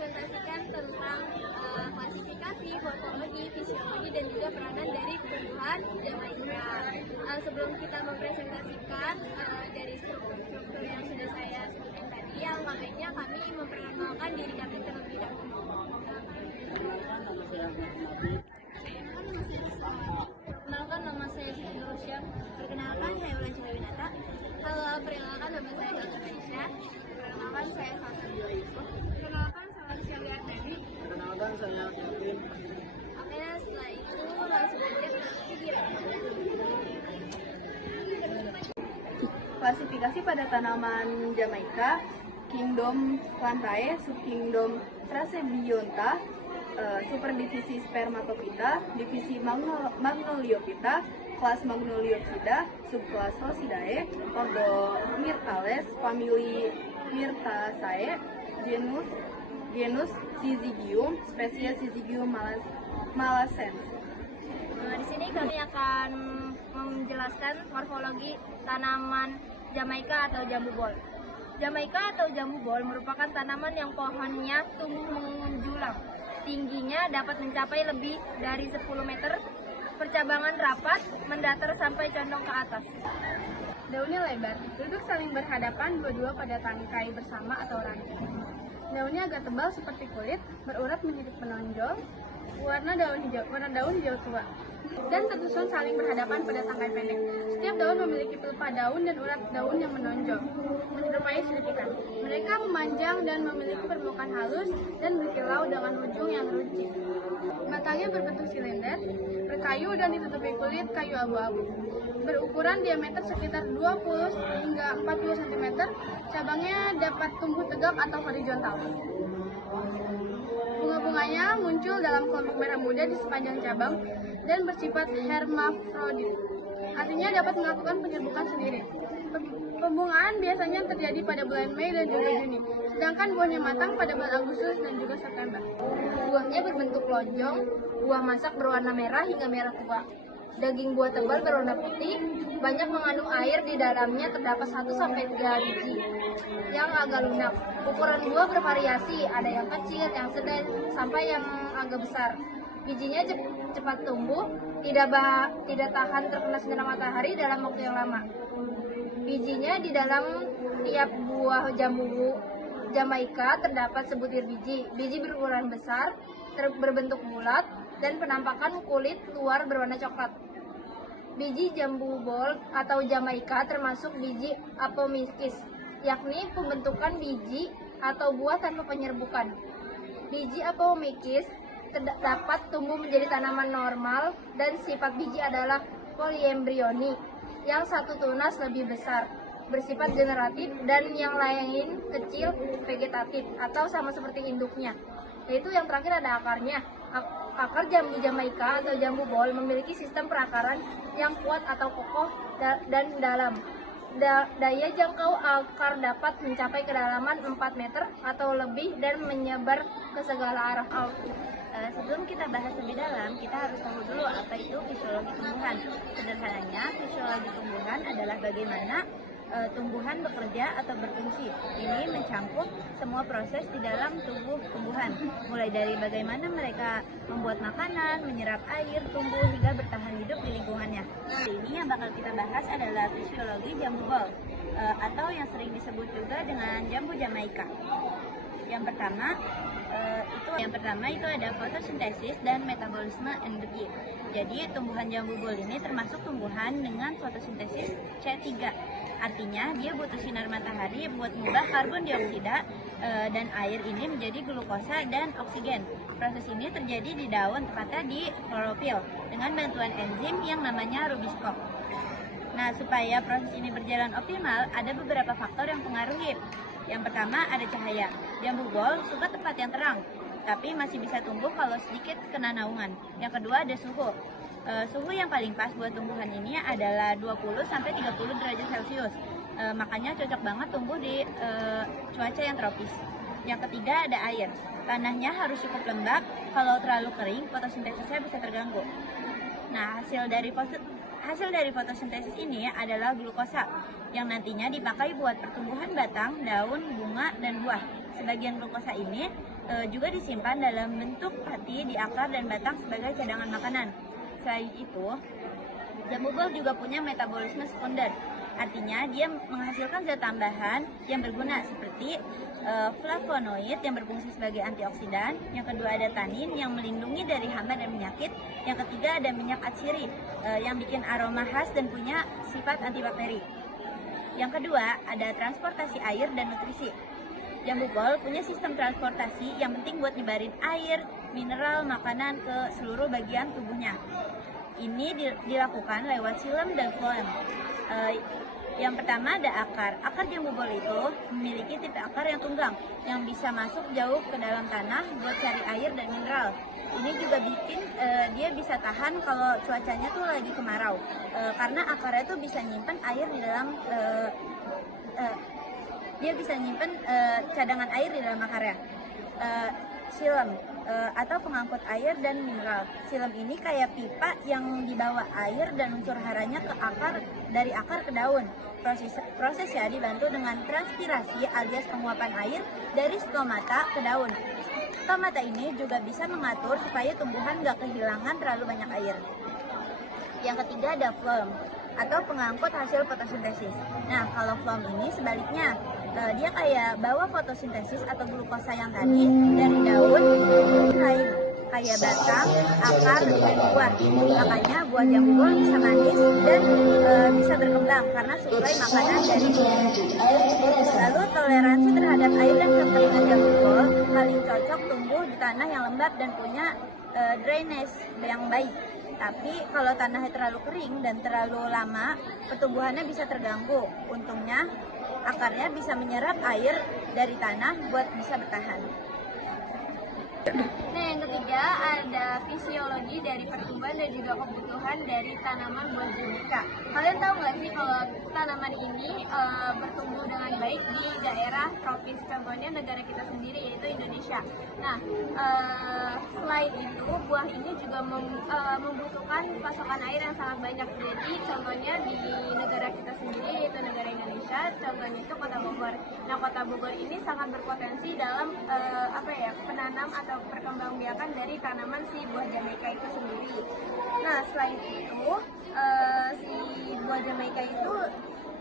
mempresentasikan tentang klasifikasi, morfologi, fisiologi, dan juga peranan dari tumbuhan Jamaika. Sebelum kita mempresentasikan dari struktur yang sudah saya sebutkan tadi, makanya kami memperkenalkan diri kami terlebih dahulu. Perkenalkan, nama saya Siti Nurusya. Perkenalkan, saya Ulan Winata. Halo, perkenalkan nama saya Dr. Aisyah. Perkenalkan, saya Salsa Yusuf. Perkenalkan, saya Syariah Dewi. Perkenalkan, saya Kevin. Oke, setelah itu langsung aja ke video. Klasifikasi pada tanaman Jamaika, Kingdom Plantae, Subkingdom Trasebionta, Superdivisi Spermatophyta, Divisi Magnoliophyta, Kelas Magnoliopsida, Subkelas Rosidae, Ordo Myrtales, Famili Myrtaceae, Genus Syzygium, Spesies Syzygium malassens. Di sini kami akan menjelaskan morfologi tanaman Jamaika atau jambu bol. Jamaika atau jambu bol merupakan tanaman yang pohonnya tumbuh menjulang. Tingginya dapat mencapai lebih dari 10 meter, percabangan rapat, mendatar sampai condong ke atas. Daunnya lebar, duduk saling berhadapan dua-dua pada tangkai bersama atau ranting. Daunnya agak tebal seperti kulit, berurat menjadi menonjol, warna daun hijau tua, dan tersusun saling berhadapan pada tangkai pendek. Setiap daun memiliki pelepah daun dan urat daun yang menonjol, menyerupai sirip ikan. Mereka memanjang dan memiliki permukaan halus dan berkilau dengan ujung yang runcing. Batangnya berbentuk silinder, berkayu dan ditutupi kulit kayu abu-abu. Berukuran diameter sekitar 20 hingga 40 cm, cabangnya dapat tumbuh tegak atau horizontal. Bunga-bunganya muncul dalam kelompok merah muda di sepanjang cabang dan bersifat hermafrodit. Artinya dapat melakukan penyerbukan sendiri. Pembungaan biasanya terjadi pada bulan Mei dan juga Juni, sedangkan buahnya matang pada bulan Agustus dan juga September. Buahnya berbentuk lonjong, buah masak berwarna merah hingga merah tua. Daging buah tebal berwarna putih, banyak mengandung air di dalamnya, terdapat 1-3 biji yang agak lunak. Ukuran buah bervariasi, ada yang kecil, yang sedang, sampai yang agak besar. Bijinya cepat tumbuh, tidak tahan terkena sinar matahari dalam waktu yang lama. Bijinya di dalam tiap buah jambu Jamaika terdapat sebutir biji. Biji berukuran besar, berbentuk bulat, dan penampakan kulit luar berwarna coklat. Biji jambu bol atau Jamaika termasuk biji apomikis, yakni pembentukan biji atau buah tanpa penyerbukan. Biji apomikis dapat tumbuh menjadi tanaman normal dan sifat biji adalah polyembryonik, yang satu tunas lebih besar, bersifat generatif, dan yang lain kecil vegetatif atau sama seperti induknya. Yaitu yang terakhir ada akarnya. Akar jambu Jamaika atau jambu bol memiliki sistem perakaran yang kuat atau kokoh dan dalam. Daya jangkau akar dapat mencapai kedalaman 4 meter atau lebih dan menyebar ke segala arah. Sebelum kita bahas lebih dalam, kita harus tahu dulu apa itu fisiologi tumbuhan. Sederhananya, fisiologi tumbuhan adalah bagaimana tumbuhan bekerja atau berfungsi. Ini mencakup semua proses di dalam tubuh tumbuhan, mulai dari bagaimana mereka membuat makanan, menyerap air, tumbuh, hingga bertahan hidup di lingkungannya. Ini yang bakal kita bahas adalah fisiologi jambu bol, atau yang sering disebut juga dengan jambu Jamaika. Yang pertama itu ada fotosintesis dan metabolisme endogin. Jadi tumbuhan jambu bol ini termasuk tumbuhan dengan fotosintesis C3. Artinya dia butuh sinar matahari buat mengubah karbon dioksida dan air ini menjadi glukosa dan oksigen. Proses ini terjadi di daun, tepatnya di klorofil, dengan bantuan enzim yang namanya rubisco. Nah, supaya proses ini berjalan optimal, ada beberapa faktor yang mempengaruhi. Yang pertama ada cahaya. Jambu bol suka tempat yang terang, tapi masih bisa tumbuh kalau sedikit kena naungan. Yang kedua ada suhu. Suhu yang paling pas buat tumbuhan ini adalah 20-30 derajat Celcius. Makanya cocok banget tumbuh di cuaca yang tropis. Yang ketiga ada air. Tanahnya harus cukup lembab. Kalau terlalu kering, fotosintesisnya bisa terganggu. Nah, hasil dari fotosintesis ini adalah glukosa yang nantinya dipakai buat pertumbuhan batang, daun, bunga, dan buah. Sebagian glukosa ini juga disimpan dalam bentuk hati di akar dan batang sebagai cadangan makanan. Selain itu, jambu bol juga punya metabolisme sekunder. Artinya dia menghasilkan zat tambahan yang berguna seperti flavonoid yang berfungsi sebagai antioksidan. Yang kedua ada tanin yang melindungi dari hama dan penyakit. Yang ketiga ada minyak atsiri yang bikin aroma khas dan punya sifat antibakteri. Yang kedua ada transportasi air dan nutrisi. Jambu bol punya sistem transportasi yang penting buat nyebarin air, mineral, makanan ke seluruh bagian tubuhnya. Ini dilakukan lewat xilem dan floem. Yang pertama ada akar. Akar jambu bol itu memiliki tipe akar yang tunggang, yang bisa masuk jauh ke dalam tanah buat cari air dan mineral. Ini juga bikin dia bisa tahan kalau cuacanya tuh lagi kemarau, karena akarnya tuh bisa nyimpen air di dalam cadangan air di dalam akarnya. Xilem atau pengangkut air dan mineral. Xilem ini kayak pipa yang dibawa air dan unsur haranya ke akar, dari akar ke daun. Prosesnya dibantu dengan transpirasi alias penguapan air dari stomata ke daun. Stomata ini juga bisa mengatur supaya tumbuhan nggak kehilangan terlalu banyak air. Yang ketiga ada phloem atau pengangkut hasil fotosintesis. Nah, kalau phloem ini sebaliknya, dia kayak bawa fotosintesis atau glukosa yang tadi dari daun kayak batang, akar, dan buah. Makanya buah jambu bol bisa manis dan bisa berkembang karena suplai makanan dari sini. Lalu toleransi terhadap air dan kekeringan jambu bol paling cocok tumbuh di tanah yang lembab dan punya drainase yang baik. Tapi kalau tanahnya terlalu kering dan terlalu lama, pertumbuhannya bisa terganggu. Untungnya akarnya bisa menyerap air dari tanah buat bisa bertahan. Nah, yang ketiga ada fisiologi dari pertumbuhan dan juga kebutuhan dari tanaman buah Jamaika. Kalian tahu nggak sih kalau tanaman ini bertumbuh dengan baik di daerah tropis, contohnya negara kita sendiri yaitu Indonesia. Nah, selain itu buah ini juga membutuhkan pasokan air yang sangat banyak. Jadi contohnya di negara kita sendiri yaitu negara Indonesia, contohnya itu Kota Bogor. Nah, Kota Bogor ini sangat berpotensi dalam penanam atau perkembangbiakan dari tanaman si buah Jamaika itu sendiri. Nah, selain itu si buah Jamaika itu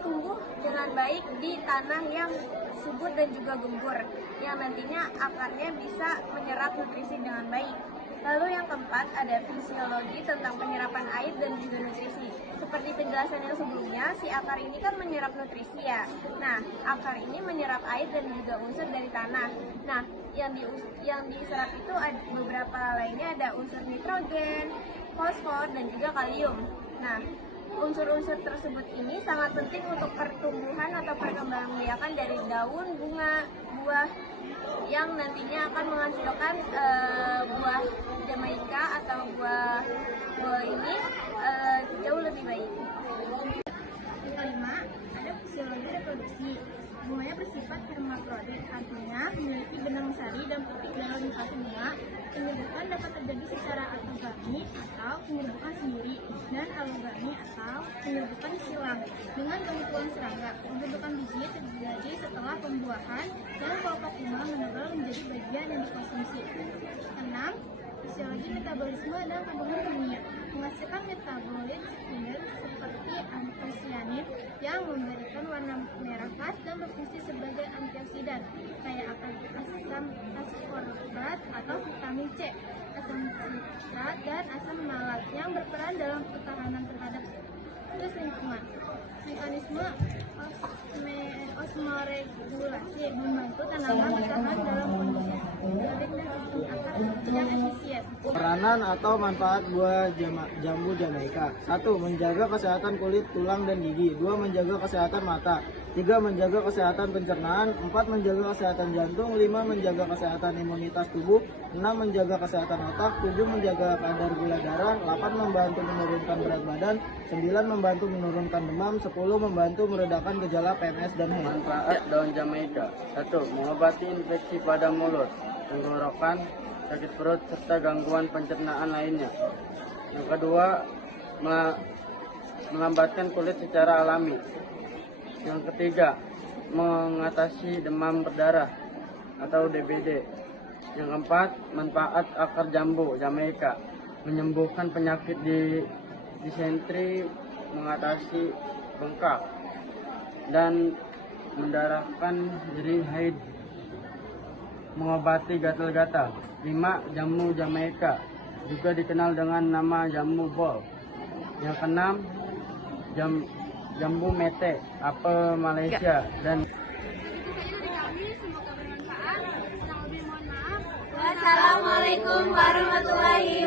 tumbuh dengan baik di tanah yang subur dan juga gembur, yang nantinya akarnya bisa menyerap nutrisi dengan baik. Lalu yang keempat ada fisiologi tentang penyerapan air dan juga nutrisi. Seperti penjelasan yang sebelumnya, si akar ini kan menyerap nutrisi ya. Nah, akar ini menyerap air dan juga unsur dari tanah. Nah, yang diserap itu ada beberapa lainnya, ada unsur nitrogen, fosfor, dan juga kalium. Nah, unsur-unsur tersebut ini sangat penting untuk pertumbuhan atau perkembangbiakan dari daun, bunga, buah yang nantinya akan menghasilkan buah Jamaika atau buah ini jauh lebih baik. Yang kelima, ada fisiologi reproduksi. Bunganya bersifat hermafrodit, artinya memiliki benang sari dan putih dalam satu bunga. Penyerbukan dapat terjadi secara autogami atau penyerbukan sendiri, dan alogami atau penyerbukan silang dengan bantuan serangga. Pembentukan biji terjadi setelah pembuahan dan kelopak bunga menebar menjadi bagian yang dikonsumsi. 6. Fisiologi metabolisme dan kandungan kimia menghasilkan metabolit sekunder seperti antosianin yang memberikan warna merah khas dan berfungsi sebagai antioksidan, kayak asam askorbat atau vitamin C, asam sitrat, dan asam malat yang berperan dalam ketahanan terhadap stres lingkungan. Mekanisme osmoregulasi membantu tanaman bertahan dalam kondisi kering dan sistem akar yang efisien. Peranan atau manfaat buah jambu Jamaika. 1. Menjaga kesehatan kulit, tulang, dan gigi. 2. Menjaga kesehatan mata. 3. Menjaga kesehatan pencernaan. 4. Menjaga kesehatan jantung. 5. Menjaga kesehatan imunitas tubuh. 6. Menjaga kesehatan otak. 7. Menjaga kadar gula darah. 8. Membantu menurunkan berat badan. 9. Membantu menurunkan demam. 10. Membantu meredakan gejala PMS dan HED. Manfaat daun Jamaika. 1. Mengobati infeksi pada mulut, tenggorokan, sakit perut, serta gangguan pencernaan lainnya. Yang kedua, melambatkan kulit secara alami. Yang ketiga, mengatasi demam berdarah. atau DBD. Yang keempat, manfaat akar jambu Jamaika menyembuhkan penyakit di disentri, mengatasi bengkak dan mendarahkan nyeri haid, mengobati gatal-gatal. 5. Jamu Jamaika juga dikenal dengan nama jamu bol. Yang keenam, jambu mete, apel Malaysia. Dan Itu saja dari kami, semoga bermanfaat. Kurang lebih mohon maaf. Wassalamualaikum warahmatullahi